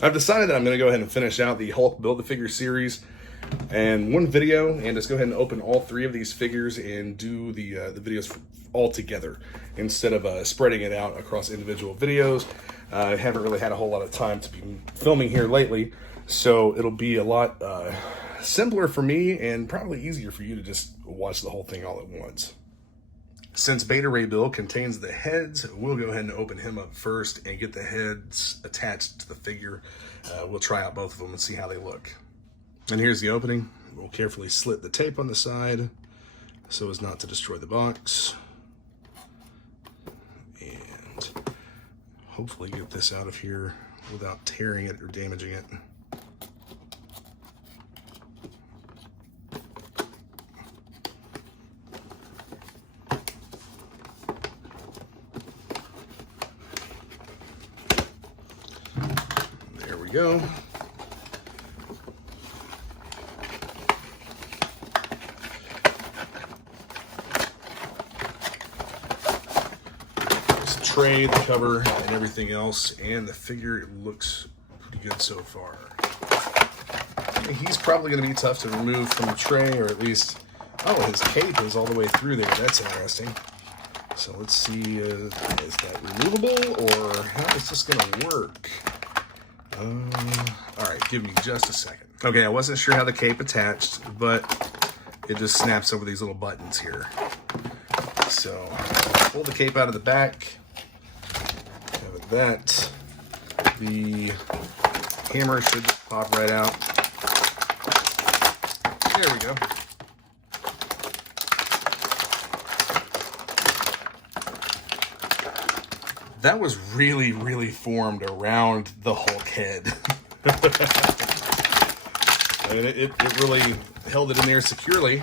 I've decided that I'm going to go ahead and finish out the Hulk Build-A-Figure series and one video, and just go ahead and open all three of these figures and do the videos all together instead of spreading it out across individual videos. I haven't really had a whole lot of time to be filming here lately, so it'll be a lot simpler for me and probably easier for you to just watch the whole thing all at once. Since Beta Ray Bill contains the heads, we'll go ahead and open him up first and get the heads attached to the figure. We'll try out both of them and see how they look. And here's the opening. We'll carefully slit the tape on the side so as not to destroy the box. And hopefully get this out of here without tearing it or damaging it. There we go. Tray, the cover, and everything else, and the figure looks pretty good so far. He's probably going to be tough to remove from the tray, or at least, oh, his cape is all the way through there. That's interesting. So let's see, is that removable, or how is this going to work? All right, give me just a second. Okay, I wasn't sure how the cape attached, but it just snaps over these little buttons here. So pull the cape out of the back. That the hammer should just pop right out. There we go. That was really formed around the Hulk head. I mean, it really held it in there securely.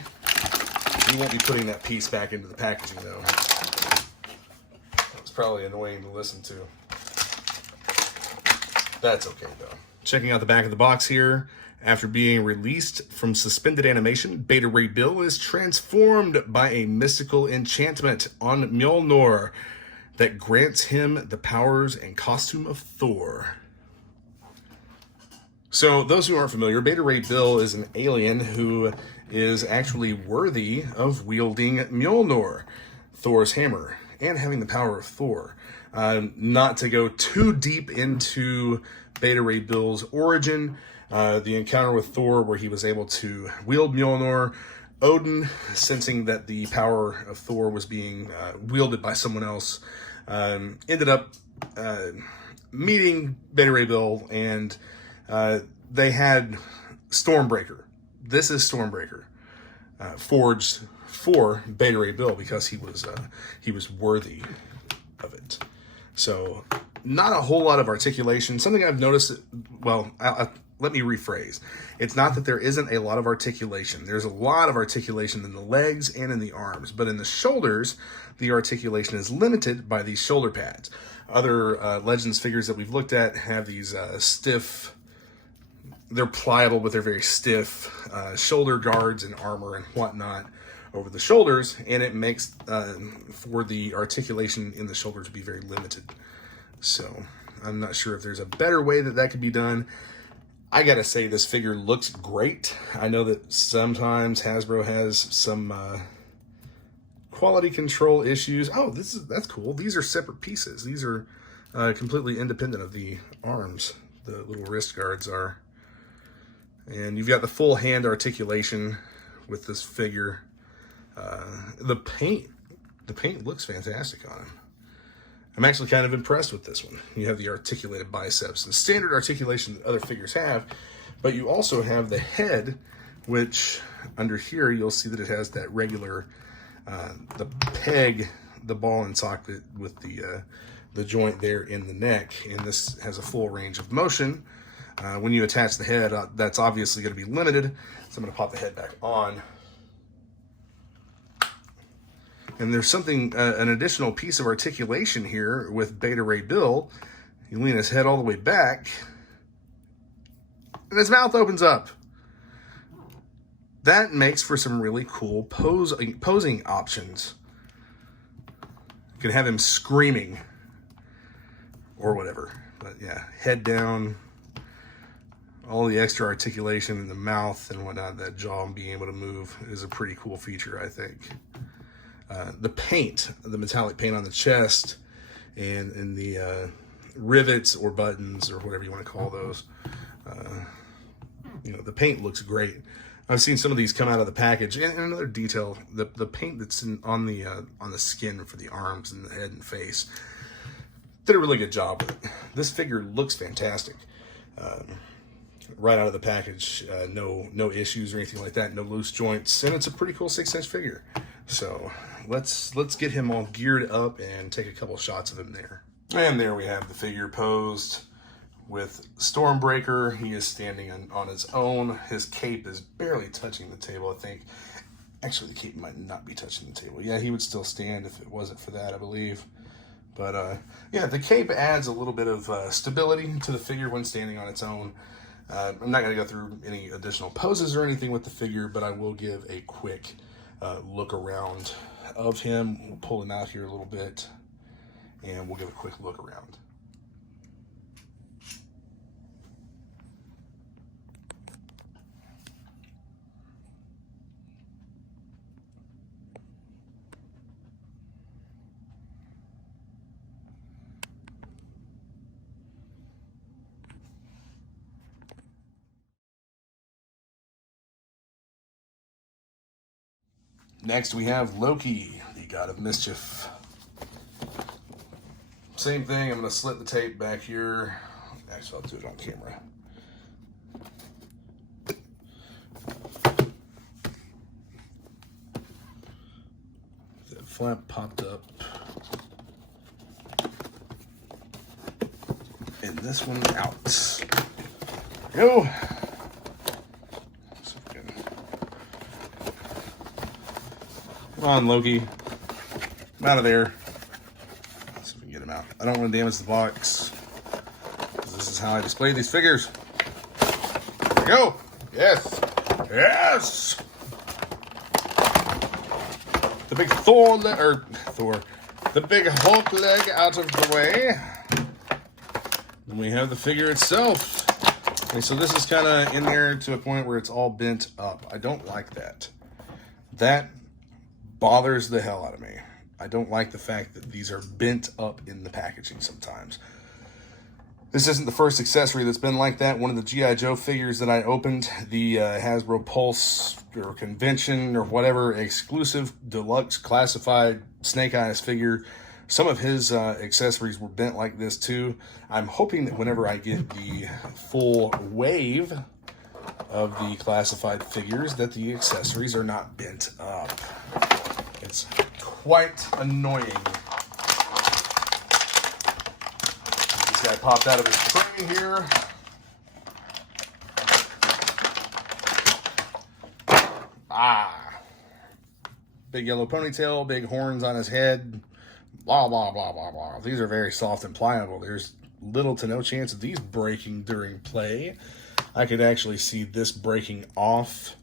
We won't be putting that piece back into the packaging though. That was probably annoying to listen to. That's okay though. Checking out the back of the box here. After being released from suspended animation, Beta Ray Bill is transformed by a mystical enchantment on Mjolnir that grants him the powers and costume of Thor. So those who aren't familiar, Beta Ray Bill is an alien who is actually worthy of wielding Mjolnir, Thor's hammer, and having the power of Thor. Not to go too deep into Beta Ray Bill's origin, the encounter with Thor where he was able to wield Mjolnir, Odin, sensing that the power of Thor was being wielded by someone else, ended up meeting Beta Ray Bill, and they had Stormbreaker. This is Stormbreaker, forged for Beta Ray Bill because he was worthy of it. So not a whole lot of articulation. Something I've noticed, well, let me rephrase. It's not that there isn't a lot of articulation. There's a lot of articulation in the legs and in the arms, but in the shoulders, the articulation is limited by these shoulder pads. Other Legends figures that we've looked at have these stiff, they're pliable, but they're very stiff shoulder guards and armor and whatnot over the shoulders, and it makes for the articulation in the shoulder to be very limited. So I'm not sure if there's a better way that could be done. I gotta say, this figure looks great. I know that sometimes Hasbro has some quality control issues. Oh, that's cool. These are separate pieces. These are completely independent of the arms. The little wrist guards are. And you've got the full hand articulation with this figure. The paint looks fantastic on him. I'm actually kind of impressed with this one. You have the articulated biceps, the standard articulation that other figures have, but you also have the head, which under here you'll see that it has that regular, the peg, the ball and socket with the joint there in the neck, and this has a full range of motion. When you attach the head, that's obviously going to be limited, so I'm going to pop the head back on. And there's something, an additional piece of articulation here with Beta Ray Bill. You lean his head all the way back, and his mouth opens up. That makes for some really cool posing options. You can have him screaming or whatever. But yeah, head down, all the extra articulation in the mouth and whatnot, that jaw and being able to move is a pretty cool feature, I think. The paint, the metallic paint on the chest and in the rivets or buttons or whatever you want to call those, you know, the paint looks great. I've seen some of these come out of the package. And another detail, the paint that's on the skin for the arms and the head and face, did a really good job with it. This figure looks fantastic. Right out of the package, no issues or anything like that, no loose joints, and it's a pretty cool 6-inch figure. So let's get him all geared up and take a couple shots of him there. And there we have the figure posed with Stormbreaker. He is standing on his own. His cape is barely touching the table, I think. Actually, the cape might not be touching the table. Yeah, he would still stand if it wasn't for that, I believe. But yeah, the cape adds a little bit of stability to the figure when standing on its own. I'm not going to go through any additional poses or anything with the figure, but I will give a quick look around of him. We'll pull him out here a little bit, and we'll give a quick look around. Next, we have Loki, the god of mischief. Same thing, I'm going to slit the tape back here. Actually, I'll do it on camera. The flap popped up. And this one out. There we go. Come on, Loki. I'm out of there. Let's see if we can get him out. I don't want to damage the box, because this is how I display these figures. There we go. Yes. Yes. The big the big Hulk leg out of the way. Then we have the figure itself. Okay, so this is kind of in there to a point where it's all bent up. I don't like that. That bothers the hell out of me. I don't like the fact that these are bent up in the packaging sometimes. This isn't the first accessory that's been like that. One of the G.I. Joe figures that I opened, the Hasbro Pulse or Convention or whatever exclusive deluxe classified Snake Eyes figure, some of his accessories were bent like this too. I'm hoping that whenever I get the full wave of the classified figures, that the accessories are not bent up. It's quite annoying. This guy popped out of his tray here. Big yellow ponytail, big horns on his head, blah, blah, blah, blah, blah. These are very soft and pliable. There's little to no chance of these breaking during play. I could actually see this breaking off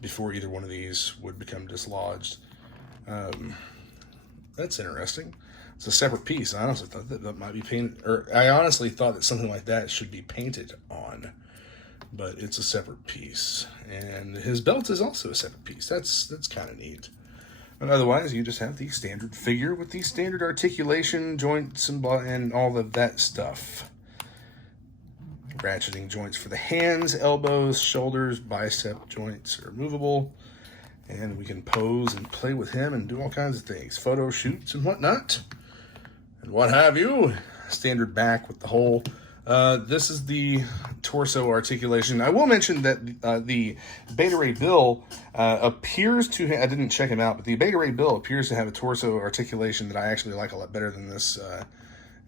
before either one of these would become dislodged. That's interesting. It's a separate piece. I honestly thought that might be painted, or I honestly thought that something like that should be painted on, but it's a separate piece. And his belt is also a separate piece. That's kind of neat. But otherwise, you just have the standard figure with the standard articulation, joints, and all of that stuff. Ratcheting joints for the hands, elbows, shoulders, bicep joints are movable. And we can pose and play with him and do all kinds of things. Photo shoots and whatnot. And what have you. Standard back with the hole. This is the torso articulation. I will mention that the Beta Ray Bill appears to I didn't check him out, but the Beta Ray Bill appears to have a torso articulation that I actually like a lot better than this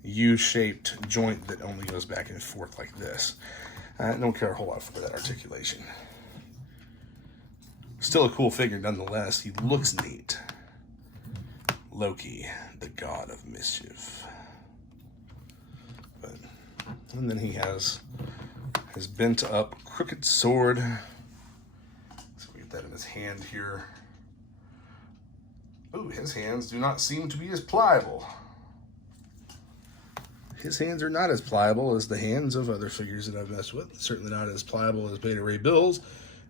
U-shaped joint that only goes back and forth like this. I don't care a whole lot for that articulation. Still a cool figure nonetheless. He looks neat. Loki, the god of mischief. And then he has his bent up crooked sword. So we get that in his hand here. Ooh, his hands do not seem to be as pliable. his hands are not as pliable as the hands of other figures that I've messed with. Certainly not as pliable as Beta Ray Bill's.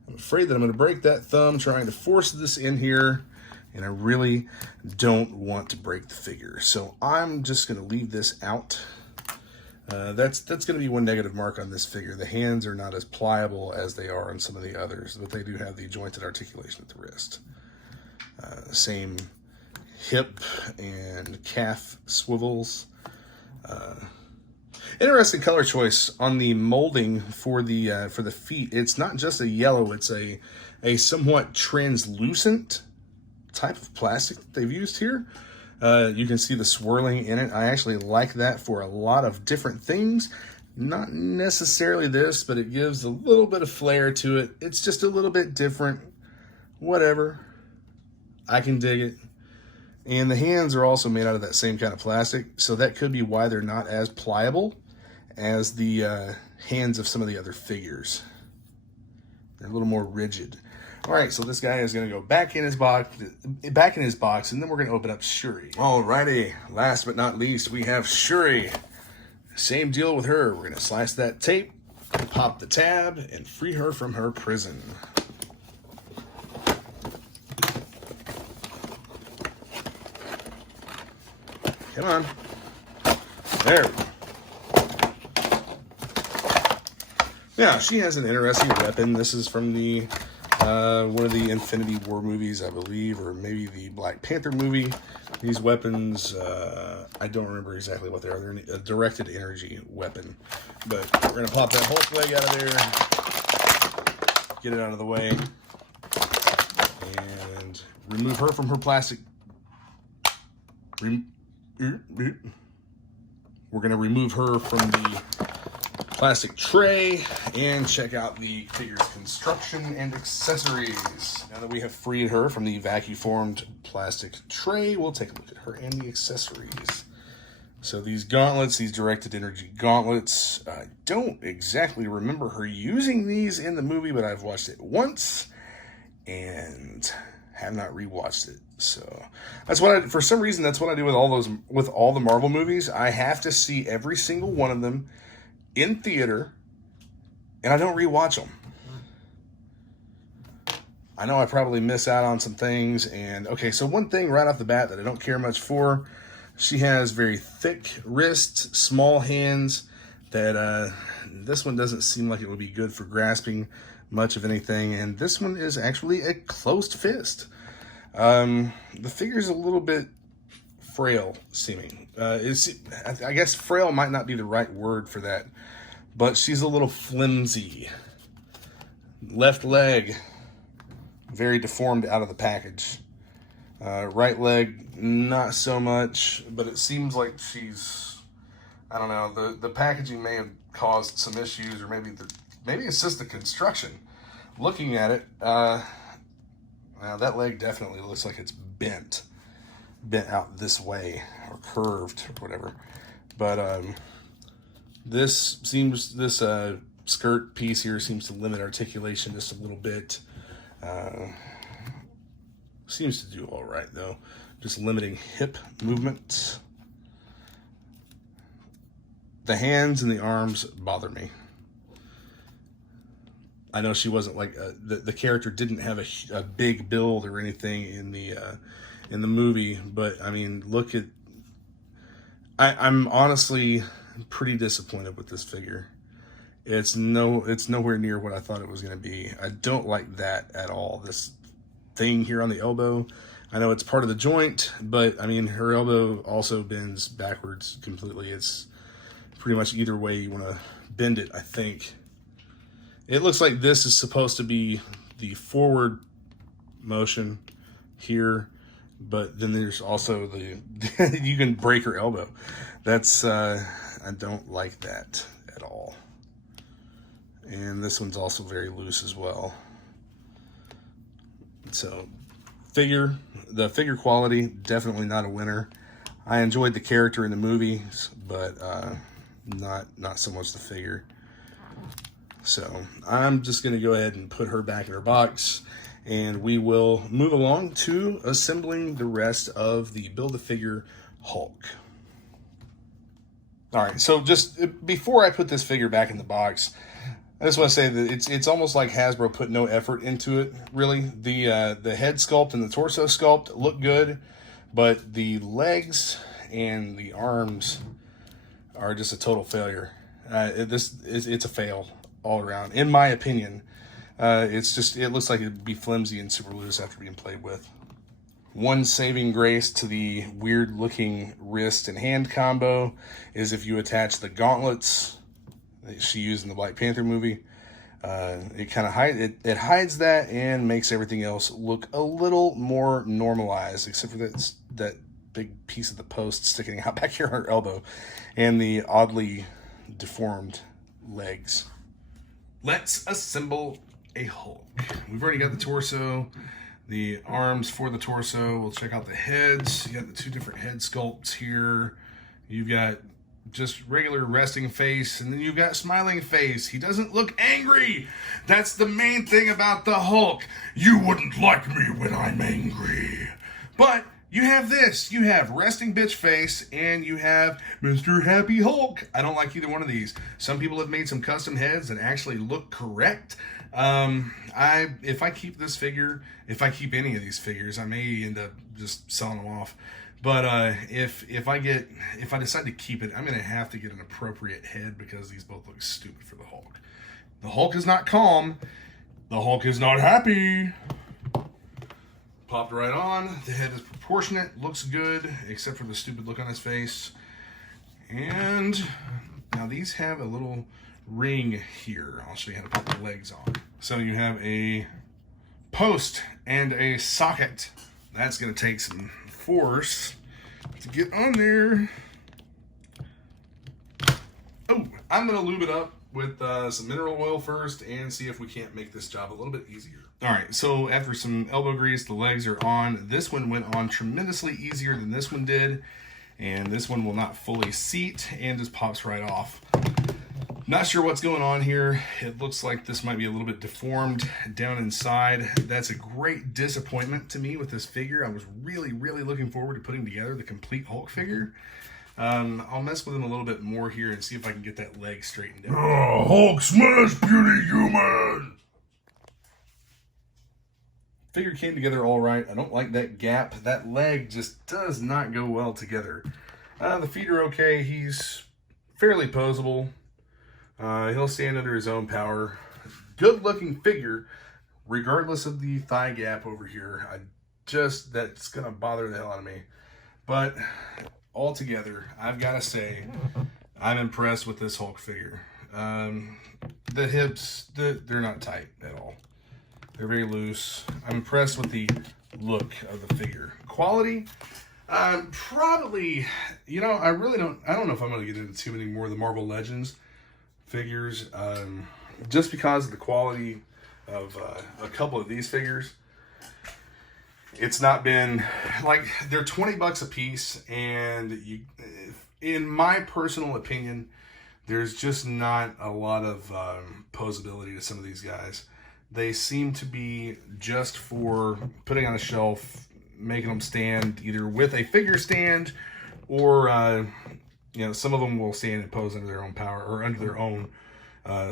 I'm afraid that I'm going to break that thumb trying to force this in here, and I really don't want to break the figure. So I'm just going to leave this out. That's going to be one negative mark on this figure. The hands are not as pliable as they are on some of the others, but they do have the jointed articulation at the wrist. Same hip and calf swivels. Interesting color choice on the molding for the feet. It's not just a yellow, it's a somewhat translucent type of plastic that they've used here. You can see the swirling in it. I actually like that for a lot of different things. Not necessarily this, but it gives a little bit of flair to it. It's just a little bit different. Whatever. I can dig it. And the hands are also made out of that same kind of plastic, so that could be why they're not as pliable as the hands of some of the other figures. They're a little more rigid. All right, so this guy is going to go back in his box, and then we're going to open up Sheree. Alrighty, last but not least, we have Sheree. Same deal with her. We're going to slice that tape, pop the tab, and free her from her prison. Come on. There we go. Yeah, she has an interesting weapon. This is from the one of the Infinity War movies, I believe, or maybe the Black Panther movie. These weapons, I don't remember exactly what they are. They're a directed energy weapon. But we're going to pop that Hulk leg out of there, get it out of the way, and remove her from her plastic. We're going to remove her from the plastic tray and check out the figure's construction and accessories. Now that we have freed her from the vacuum-formed plastic tray, we'll take a look at her and the accessories. So these gauntlets, these directed energy gauntlets, I don't exactly remember her using these in the movie, but I've watched it once and have not rewatched it. So that's what for some reason, that's what I do with all the Marvel movies. I have to see every single one of them in theater, and I don't rewatch them. I know I probably miss out on some things. And okay, so one thing right off the bat that I don't care much for, she has very thick wrists, small hands. That this one doesn't seem like it would be good for grasping much of anything, and this one is actually a closed fist. The figure's a little bit frail seeming. I guess frail might not be the right word for that, but she's a little flimsy. Left leg, very deformed out of the package. Right leg, not so much, but it seems like she's, I don't know, the packaging may have caused some issues, or maybe it's just the construction. Looking at it, now that leg definitely looks like it's bent out this way, or curved, or whatever. But this skirt piece here seems to limit articulation just a little bit. Seems to do all right though, just limiting hip movements. The hands and the arms bother me. I know she wasn't like the character didn't have a big build or anything in the movie, but I mean, look at. I'm honestly pretty disappointed with this figure. It's nowhere near what I thought it was going to be. I don't like that at all. This thing here on the elbow, I know it's part of the joint, but I mean, her elbow also bends backwards completely. It's pretty much either way you want to bend it, I think. It looks like this is supposed to be the forward motion here, but then there's also the you can break her elbow. That's I don't like that at all. And this one's also very loose as well. So the figure quality, definitely not a winner. I enjoyed the character in the movies, but not so much the figure. So I'm just going to go ahead and put her back in her box, and we will move along to assembling the rest of the Build-A-Figure Hulk. All right, so just before I put this figure back in the box, I just want to say that it's almost like Hasbro put no effort into it, really. The head sculpt and the torso sculpt look good, but the legs and the arms are just a total failure. It's a fail all around, in my opinion. It looks like it'd be flimsy and super loose after being played with. One saving grace to the weird looking wrist and hand combo is if you attach the gauntlets that she used in the Black Panther movie. It kind of hides that and makes everything else look a little more normalized, except for that big piece of the post sticking out back here on her elbow and the oddly deformed legs. Let's assemble a Hulk. We've already got the torso, the arms for the torso. We'll check out the heads. You got the two different head sculpts here. You've got just regular resting face, and then you've got smiling face. He doesn't look angry. That's the main thing about the Hulk. You wouldn't like me when I'm angry. But you have this. You have resting bitch face, and you have Mr. Happy Hulk. I don't like either one of these. Some people have made some custom heads that actually look correct. If I keep this figure, if I keep any of these figures, I may end up just selling them off. But if I decide to keep it, I'm gonna have to get an appropriate head because these both look stupid for the Hulk. The Hulk is not calm. The Hulk is not happy. Popped right on. The head is proportionate, looks good, except for the stupid look on his face. And now these have a little ring here. I'll show you how to put the legs on. So you have a post and a socket. That's gonna take some force to get on there. Oh, I'm gonna lube it up with some mineral oil first and see if we can't make this job a little bit easier. All right, so after some elbow grease, the legs are on. This one went on tremendously easier than this one did, and this one will not fully seat and just pops right off. Not sure what's going on here. It looks like this might be a little bit deformed down inside. That's a great disappointment to me with this figure. I was really, really looking forward to putting together the complete Hulk figure. I'll mess with him a little bit more here and see if I can get that leg straightened out. Oh, Hulk smash, beauty human! Figure came together all right. I don't like that gap. That leg just does not go well together. The feet are okay. He's fairly posable. He'll stand under his own power. Good looking figure, regardless of the thigh gap over here. That's gonna bother the hell out of me. But altogether, I've gotta say, I'm impressed with this Hulk figure. The hips, they're not tight at all. They're very loose. I'm impressed with the look of the figure. Quality, probably, I don't know if I'm gonna get into too many more of the Marvel Legends figures, just because of the quality of a couple of these figures. It's not been like, they're $20 a piece, and in my personal opinion, there's just not a lot of posability to some of these guys. They seem to be just for putting on a shelf, making them stand either with a figure stand or some of them will stand and pose under their own power or under their own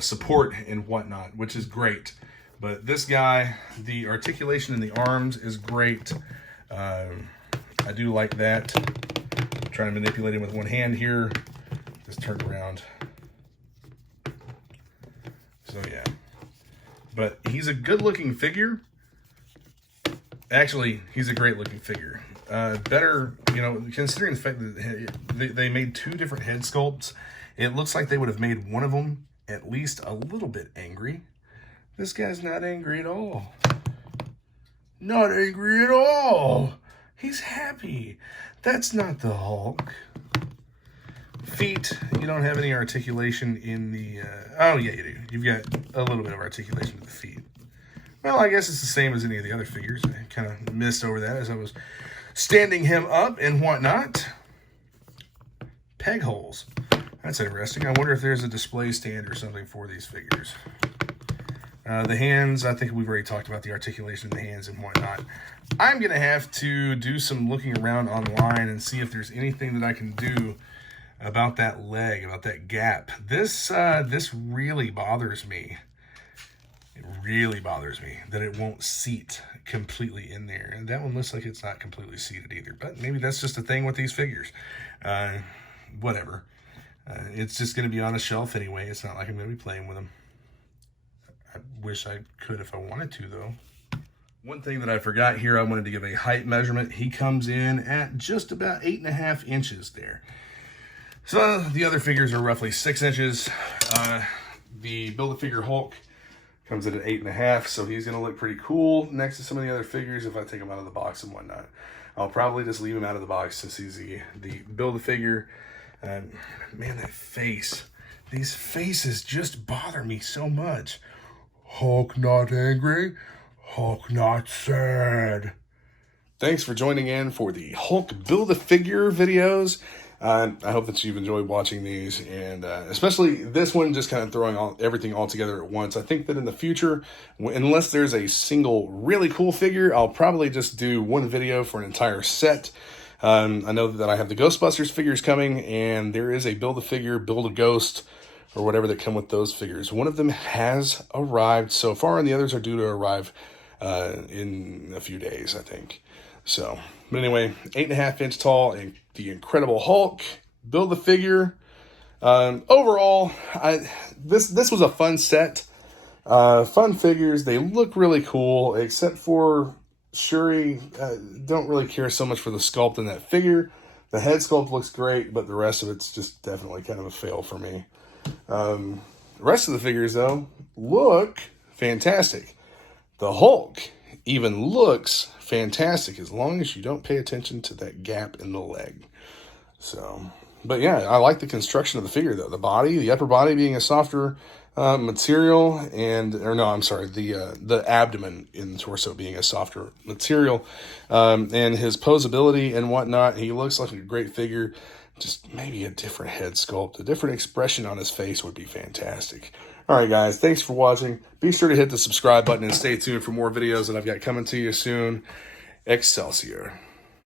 support and whatnot, which is great. But this guy, the articulation in the arms is great. I do like that. I'm trying to manipulate him with one hand here. Just turn around. So yeah. But he's a good looking figure. Actually, he's a great looking figure. Better, considering the fact that they made two different head sculpts, it looks like they would have made one of them at least a little bit angry. This guy's not angry at all. Not angry at all. He's happy. That's not the Hulk. Feet, you don't have any articulation in the... oh, yeah, you do. You've got a little bit of articulation with the feet. Well, I guess it's the same as any of the other figures. I kind of missed over that as I was standing him up and whatnot. Peg holes. That's interesting. I wonder if there's a display stand or something for these figures. The hands, I think we've already talked about the articulation of the hands and whatnot. I'm going to have to do some looking around online and see if there's anything that I can do about that leg, about that gap. This really bothers me. It really bothers me that it won't seat completely in there. And that one looks like it's not completely seated either. But maybe that's just a thing with these figures. Whatever. It's just going to be on a shelf anyway. It's not like I'm going to be playing with them. I wish I could if I wanted to, though. One thing that I forgot here, I wanted to give a height measurement. He comes in at just about 8.5 inches there. So the other figures are roughly 6 inches. The Build-A-Figure Hulk comes in at 8.5, so he's going to look pretty cool next to some of the other figures if I take him out of the box and whatnot. I'll probably just leave him out of the box since he's the Build-A-Figure. Man, that face. These faces just bother me so much. Hulk not angry, Hulk not sad. Thanks for joining in for the Hulk Build-A-Figure videos. I hope that you've enjoyed watching these, and especially this one, just kind of throwing everything all together at once. I think that in the future, unless there's a single really cool figure, I'll probably just do one video for an entire set. I know that I have the Ghostbusters figures coming, and there is a Build-A-Figure, Build-A-Ghost, or whatever that come with those figures. One of them has arrived so far, and the others are due to arrive in a few days, I think. So, but anyway, 8.5 inch tall, and the Incredible Hulk, Build-A-Figure. Overall, this was a fun set. Fun figures. They look really cool, except for Sheree. Don't really care so much for the sculpt in that figure. The head sculpt looks great, but the rest of it's just definitely kind of a fail for me. The rest of the figures, though, look fantastic. The Hulk even looks fantastic as long as you don't pay attention to that gap in the leg. So, but yeah, I like the construction of the figure, though. The body, the upper body being a softer material, the abdomen in the torso being a softer material, and his posability and whatnot. He looks like a great figure. Just maybe a different head sculpt, a different expression on his face would be fantastic. All right, guys, thanks for watching. Be sure to hit the subscribe button and stay tuned for more videos that I've got coming to you soon. Excelsior.